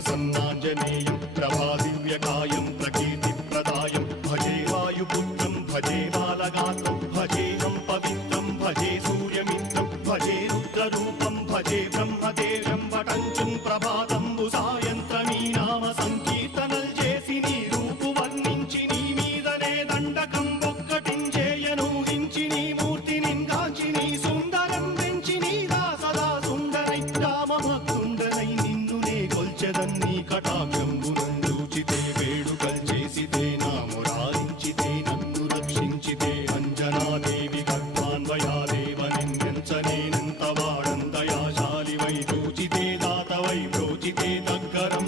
प्रसन्नाञ्जनेयं प्रभादिव्यकायं प्रकीर्तिप्रदायं भजे वायुपुत्रं भजे बालगात्रं भजेऽहं पवित्रं भजे सूर्यमित्रं भजे रुद्ररूपं भजे ब्रह्मदेव्यं वटञ्चं ప్రభాతంబు సాయంత్రమీ నామ సంకీర్తనల్ చేసి నీ రూపు వర్ణించి నీ మీదనే దండకం ఒక్కటించేయను హించి నీ మూర్తిని గాంచి నీ సుందరం పెంచి నీ దాసదా సుందరై రామభక్తుండనై నిన్నునే కొల్చెదన్ని కటాక్షంబునందూచితే వేడుకల్ చేసితే నా మురారించితే నన్ను రక్షించితే అంజనాదేవి గర్భాన్వయాదేవనెంచనేనంత వాడందయాశాలివై చూచితే దాతవై ప్రోచితే దగ్గరం